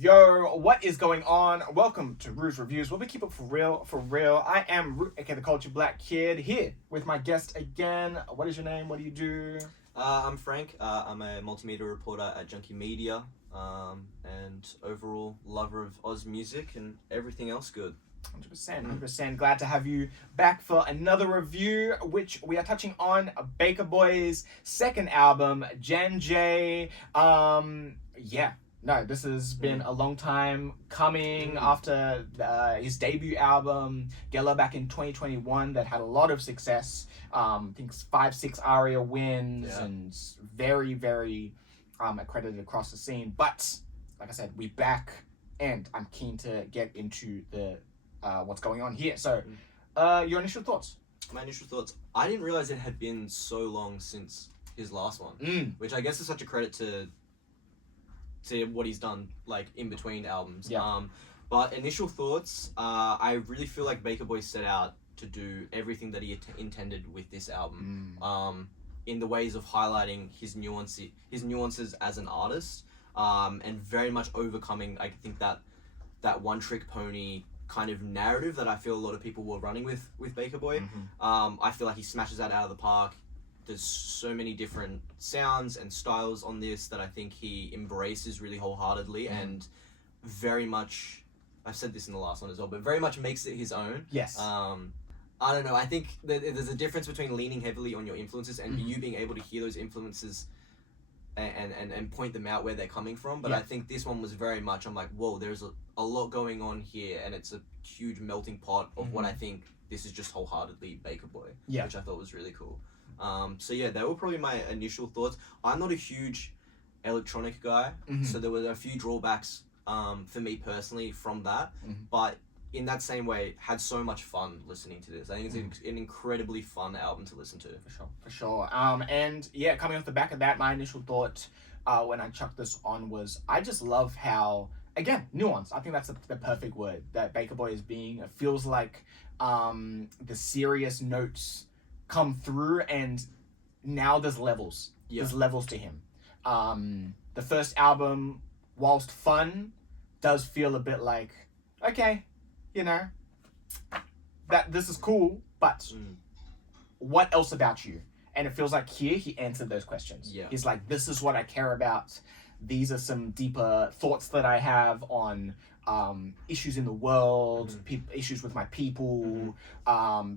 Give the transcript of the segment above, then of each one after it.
Yo, what is going on? Welcome to Rue's Reviews, where we keep it for real, for real. I am Rue, aka the Culture Black Kid, here with my guest again. What is your name? What do you do? I'm Frank. I'm a multimedia reporter at Djandjay Media, and overall lover of Oz music and everything else good. 100%. Glad to have you back for another review, which we are touching on Baker Boy's second album, Djandjay. This has been a long time coming after his debut album, Gela, back in 2021, that had a lot of success. I think 5-6 ARIA wins and very, very accredited across the scene. But like I said, we back, and I'm keen to get into the what's going on here. So, your initial thoughts? My initial thoughts. I didn't realize it had been so long since his last one, which I guess is such a credit to what he's done, like, in between albums. But initial thoughts, I really feel like Baker Boy set out to do everything that he intended with this album, in the ways of highlighting his nuances as an artist, and very much overcoming, I think, that one-trick pony kind of narrative that I feel a lot of people were running with Baker Boy. I feel like he smashes that out of the park. There's so many different sounds and styles on this that I think he embraces really wholeheartedly, and very much, I've said this in the last one as well, but very much makes it his own. Yes. I don't know, I think that there's a difference between leaning heavily on your influences and you being able to hear those influences and point them out where they're coming from. But I think this one was very much, I'm like, whoa, there's a lot going on here, and it's a huge melting pot of what I think this is just wholeheartedly Baker Boy, which I thought was really cool. So yeah, they were probably my initial thoughts. I'm not a huge electronic guy, so there were a few drawbacks for me personally from that, but in that same way, had so much fun listening to this. I think it's an incredibly fun album to listen to. For sure. And yeah, coming off the back of that, my initial thought when I chucked this on was, I just love how, again, nuance. I think that's the perfect word that Baker Boy is being. It feels like the serious notes come through, and now there's levels. There's levels to him. The first album, whilst fun, does feel a bit like, okay, you know, that this is cool, but what else about you? And it feels like here he answered those questions. He's like, this is what I care about. These are some deeper thoughts that I have on issues in the world, issues with my people,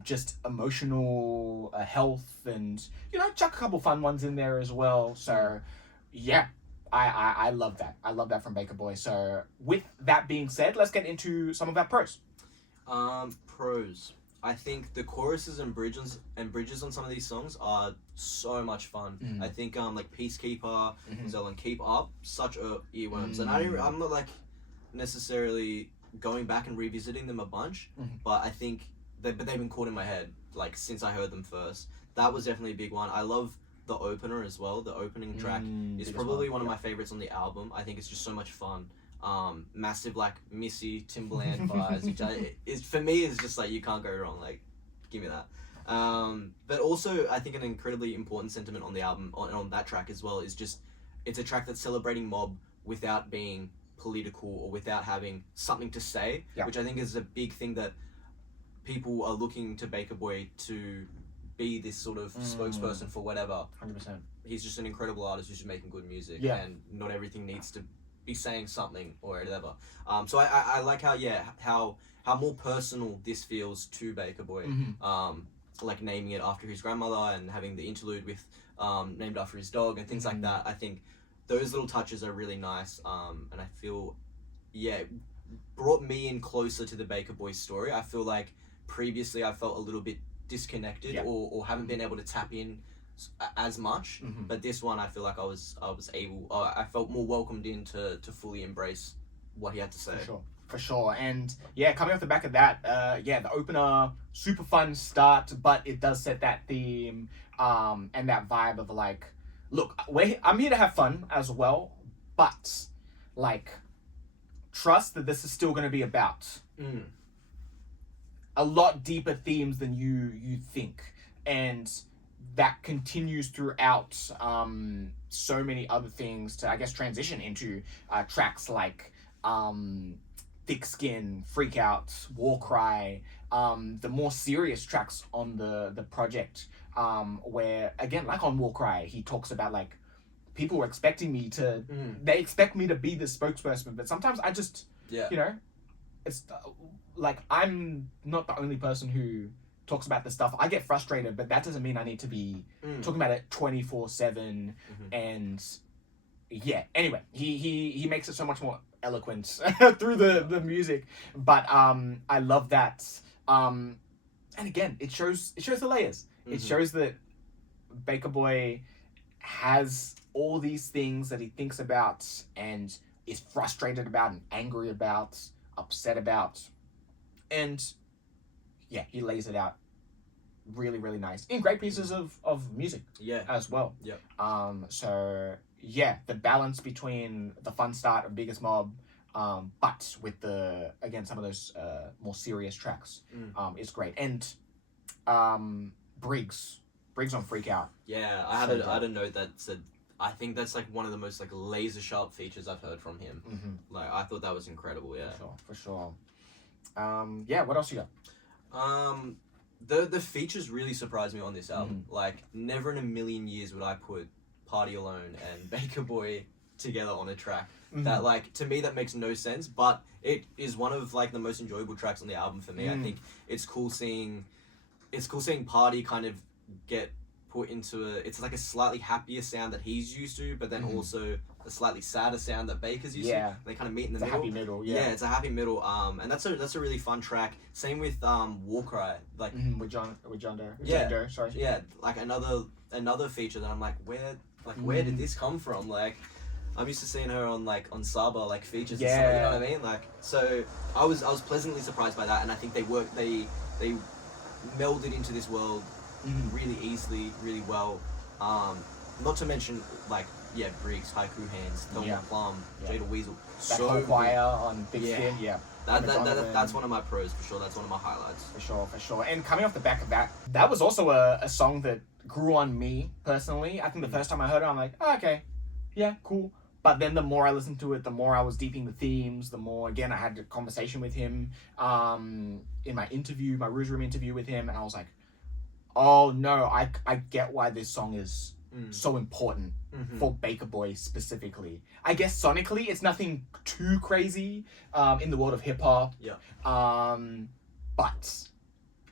just emotional health, and, you know, chuck a couple fun ones in there as well. So yeah, I love that. I love that from Baker Boy. So with that being said, let's get into some of our pros. Pros. I think the choruses and bridges on some of these songs are so much fun. I think like Peacekeeper, and Keep Up, such earworms, and I'm not like necessarily going back and revisiting them a bunch, but I think they've been caught in my head like since I heard them first. That was definitely a big one. I love the opener as well. The opening track is probably one of my favorites on the album. I think it's just so much fun. Massive like Missy Timberland vibes, which is for me is just like, you can't go wrong. Like, give me that. But also I think an incredibly important sentiment on the album, on that track as well, is just, it's a track that's celebrating mob without being political or without having something to say, which I think is a big thing that people are looking to Baker Boy to be, this sort of spokesperson for whatever. 100%. He's just an incredible artist who's just making good music, and not everything needs to be saying something or whatever. So I like how more personal this feels to Baker Boy. Like naming it after his grandmother and having the interlude with named after his dog and things like that. I think those little touches are really nice, and I feel, brought me in closer to the Baker Boy story. I feel like previously I felt a little bit disconnected or haven't been able to tap in as much, but this one I feel like I felt more welcomed in to fully embrace what he had to say. For sure. And yeah, coming off the back of that, the opener, super fun start, but it does set that theme and that vibe of like, look, I'm here to have fun as well, but like, trust that this is still going to be about a lot deeper themes than you think, and that continues throughout so many other things to, I guess, transition into tracks like Thick Skin, Freak Out, War Cry, the more serious tracks on the project, where again, like on War Cry, he talks about like people were expecting me to, they expect me to be the spokesperson, but sometimes I just, you know, it's like I'm not the only person who talks about this stuff. I get frustrated, but that doesn't mean I need to be talking about it 24/7. And yeah, anyway, he makes it so much more eloquent through the music, but I love that. And again, it shows the layers. It shows that Baker Boy has all these things that he thinks about and is frustrated about and angry about, upset about, and yeah, he lays it out really, really nice in great pieces of music as well. So yeah, the balance between the fun start of Biggest Mob, but with the, again, some of those more serious tracks is great. And Briggs on Freak Out. Yeah, I had a note that said, I think that's like one of the most like laser sharp features I've heard from him. Like, I thought that was incredible. Yeah, for sure. Yeah, what else you got? The features really surprised me on this album. Like, never in a million years would I put Party Alone and Baker Boy together on a track. That, like, to me, that makes no sense, but it is one of like the most enjoyable tracks on the album for me. I think it's cool seeing Party kind of get put into it's like a slightly happier sound that he's used to, but then also a slightly sadder sound that Baker's used to. They kind of meet in the middle. Happy middle. Yeah, it's a happy middle. And that's a really fun track. Same with War Cry, like with Djandjay. Yeah, sorry. Yeah, like another feature that I'm like, where did this come from? Like, I'm used to seeing her on Saba like features and stuff, you know what I mean? Like, so I was pleasantly surprised by that, and I think they melded into this world really easily, really well. Not to mention Briggs, Haiku Hands, Thelma Plum, Jada Weasel. That whole choir on Big Skin, That's one of my pros for sure. That's one of my highlights. For sure. And coming off the back of that was also a song that grew on me personally. I think the first time I heard it, I'm like, oh, okay, yeah, cool. But then the more I listened to it, the more I was deep in the themes, the more, again, I had a conversation with him in my Rouge Room interview with him, and I was like, oh no, I get why this song is so important for Baker Boy specifically. I guess sonically, it's nothing too crazy in the world of hip hop. But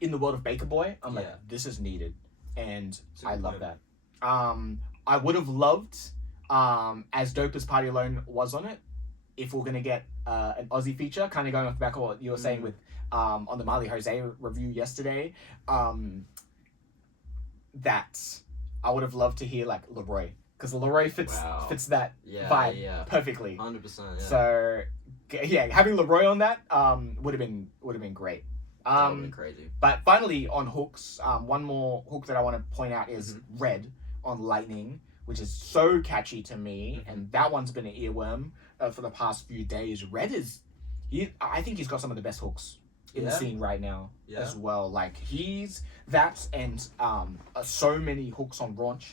in the world of Baker Boy, I'm like, this is needed, and I love that. I would have loved, as dope as Party Alone was on it, if we're gonna get an Aussie feature, kind of going off the back of what you were saying with on the Marley Jose review yesterday. That I would have loved to hear like Leroy, because Leroy fits that vibe perfectly. 100%. So having Leroy on that would have been great. That would have been crazy. But finally on hooks, one more hook that I want to point out is Red on Lightning, which is so catchy to me, and that one's been an earworm for the past few days. Red is, I think he's got some of the best hooks in the scene right now as well. Like, he's that, and so many hooks on Raunch,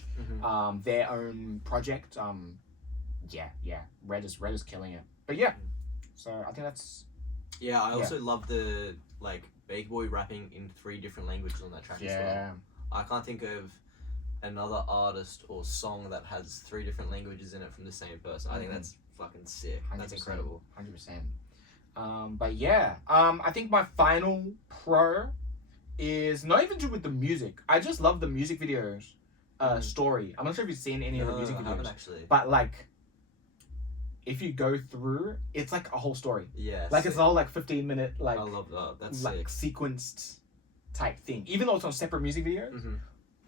their own project. Red is killing it. But so I think that's I also love the Baker Boy rapping in 3 different languages on that track as well. I can't think of another artist or song that has 3 different languages in it from the same person. I think that's fucking sick. That's incredible. 100%. But I think my final pro is not even to do with the music. I just love the music videos story. I'm not sure if you've seen any of the music videos. I haven't actually. But like, if you go through, it's like a whole story. Yeah. Like, it's all like 15-minute I love that. That's like sick. Sequenced type thing. Even though it's on separate music videos,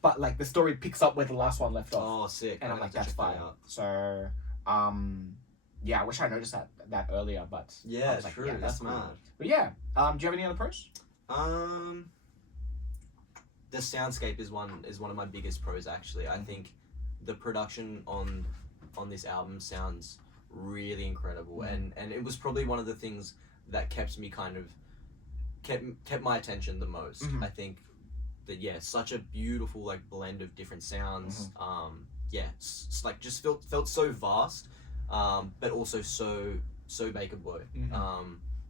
but like the story picks up where the last one left off. Oh, sick. And I'm like, that's fire. So I wish I noticed that earlier, but yeah, I was like, true. That's cool. mad. But do you have any other pros? The soundscape is one of my biggest pros actually. I think the production on this album sounds really incredible, and it was probably one of the things that kept me kind of kept my attention the most. I think that such a beautiful like blend of different sounds. Just felt so vast, but also so so Baker Boy.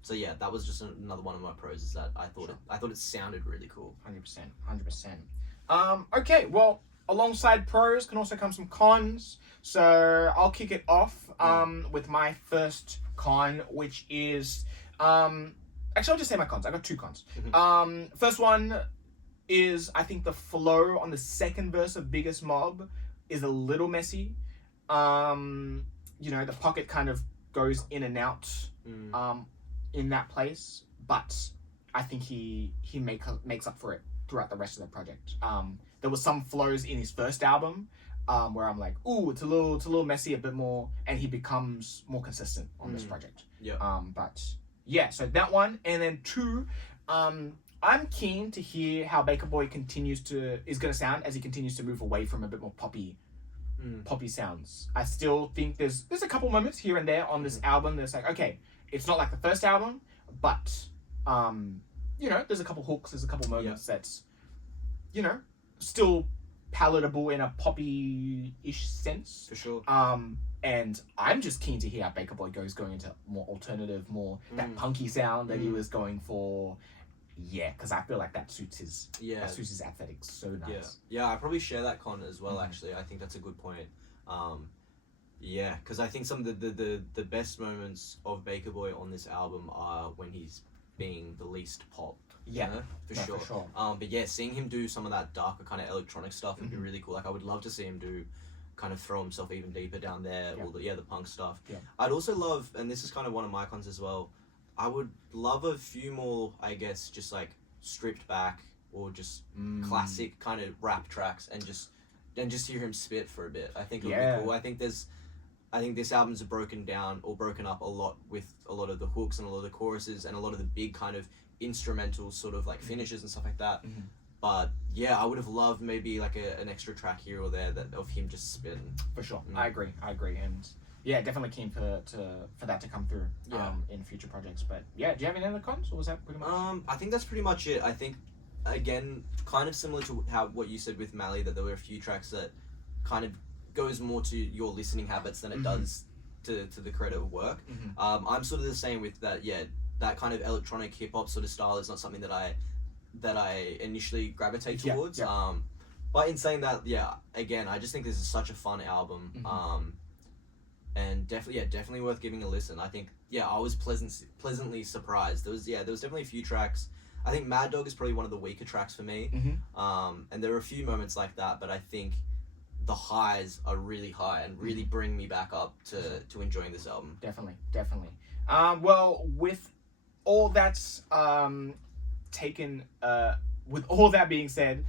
So yeah, that was just another one of my pros, is that I thought it sounded really cool. 100%. Okay, well, alongside pros can also come some cons. So I'll kick it off with my first con, which is actually I'll just say my cons. I got 2 cons. First one is, I think the flow on the second verse of Biggest Mob is a little messy. The pocket kind of goes in and out in that place, but I think he makes up for it throughout the rest of the project. There was some flows in his first album where I'm like, ooh, it's a little messy, a bit more, and he becomes more consistent on this project. But yeah, so that one, and then 2, I'm keen to hear how Baker Boy is gonna sound as he continues to move away from a bit more poppy sounds. I still think there's a couple moments here and there on this album that's like, okay, it's not like the first album, but there's a couple hooks, there's a couple moments that's still palatable in a poppy-ish sense. For sure. And I'm just keen to hear how Baker Boy going into more alternative, more that punky sound that he was going for. Yeah, because I feel like that suits his aesthetics so nice. Yeah, I probably share that con as well. Actually, I think that's a good point. Because I think some of the best moments of Baker Boy on this album are when he's being the least pop. For sure. But yeah, seeing him do some of that darker kind of electronic stuff would be really cool. Like, I would love to see him kind of throw himself even deeper down there. All the punk stuff. I'd also love, and this is kind of one of my cons as well, I would love a few more, I guess, just like stripped back or just classic kind of rap tracks, and just hear him spit for a bit. I think it would be cool. I think this album's broken up a lot with a lot of the hooks and a lot of the choruses and a lot of the big kind of instrumental sort of like finishes and stuff like that. But yeah, I would have loved maybe like an extra track here or there of him just spitting. For sure. I agree, and yeah, definitely keen for that to come through in future projects. But yeah, do you have any other cons, or was that pretty much? I think that's pretty much it. I think, again, kind of similar to what you said with Mally, that there were a few tracks that kind of goes more to your listening habits than it does to the creative work. I'm sort of the same with that. Yeah, that kind of electronic hip hop sort of style is not something that I initially gravitate towards. But in saying that, again, I just think this is such a fun album. And definitely worth giving a listen. I think, I was pleasantly surprised. There was definitely a few tracks. I think Mad Dog is probably one of the weaker tracks for me. And there are a few moments like that, but I think the highs are really high and really bring me back up to enjoying this album. Definitely. Well, with all that's taken, with all that being said,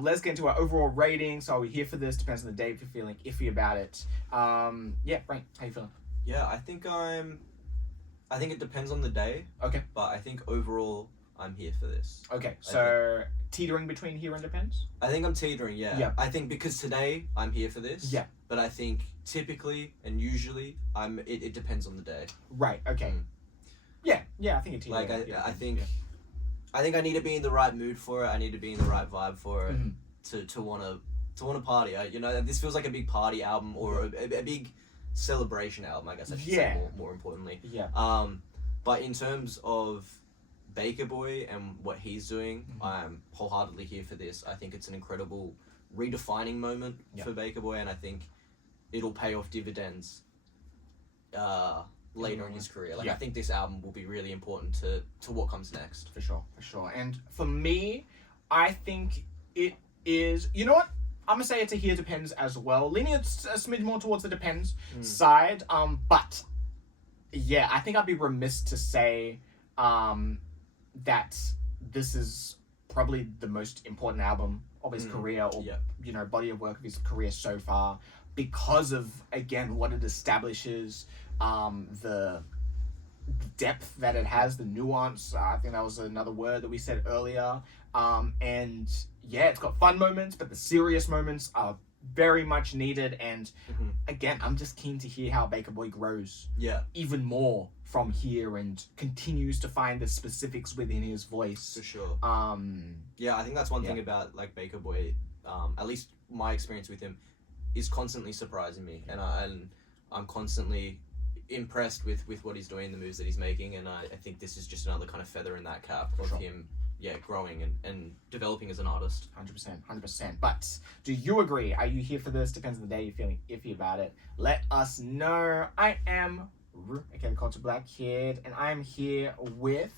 let's get into our overall rating. So are we here for this? Depends on the day if you're feeling iffy about it. Frank, how you feeling? Yeah, I think it depends on the day. Okay. But I think overall, I'm here for this. Okay, so teetering between here and depends? I think I'm teetering, yeah. I think because today, I'm here for this. Yeah. But I think typically and usually, it depends on the day. Right, okay. Yeah, I think it teetering. Like, I think I need to be in the right mood for it. I need to be in the right vibe for it to want to party. This feels like a big party album or a big celebration album, I guess I should say more importantly. Yeah. But in terms of Baker Boy and what he's doing, I'm wholeheartedly here for this. I think it's an incredible redefining moment for Baker Boy, and I think it'll pay off dividends later in his career. I think this album will be really important to what comes next. For sure. And for me, I think it is, you know what? I'm gonna say it's a here depends as well. Leaning a smidge more towards the depends side. But yeah, I think I'd be remiss to say that this is probably the most important album of his career, or body of work of his career so far, because of, again, what it establishes, the depth that it has, the nuance. I think that was another word that we said earlier. And yeah, it's got fun moments, but the serious moments are very much needed. And again, I'm just keen to hear how Baker Boy grows even more from here and continues to find the specifics within his voice. For sure. I think that's one thing about like Baker Boy, at least my experience with him, is constantly surprising me, and I'm constantly impressed with what he's doing, the moves that he's making, and I think this is just another kind of feather in that cap of him, growing and developing as an artist. 100%. But do you agree? Are you here for this? Depends on the day you're feeling iffy about it. Let us know. I am again, Culture Black Kid, and I'm here with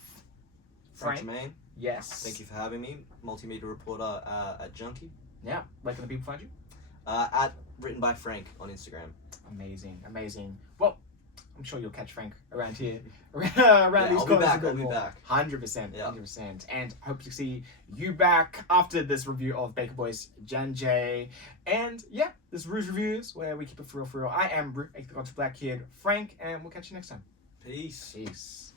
Frank. Tremain. Yes. Thank you for having me, multimedia reporter at Djandjay. Yeah. Where can the people find you? At Written by Frank on Instagram. Amazing. Well, I'm sure you'll catch Frank around here, around these corners. I'll be back. 100%. Yeah. 100%. And hope to see you back after this review of Baker Boy's Djandjay. And yeah, this Rouge Reviews, where we keep it for real. I am Ru, the Culture Black Kid, Frank, and we'll catch you next time. Peace. Peace.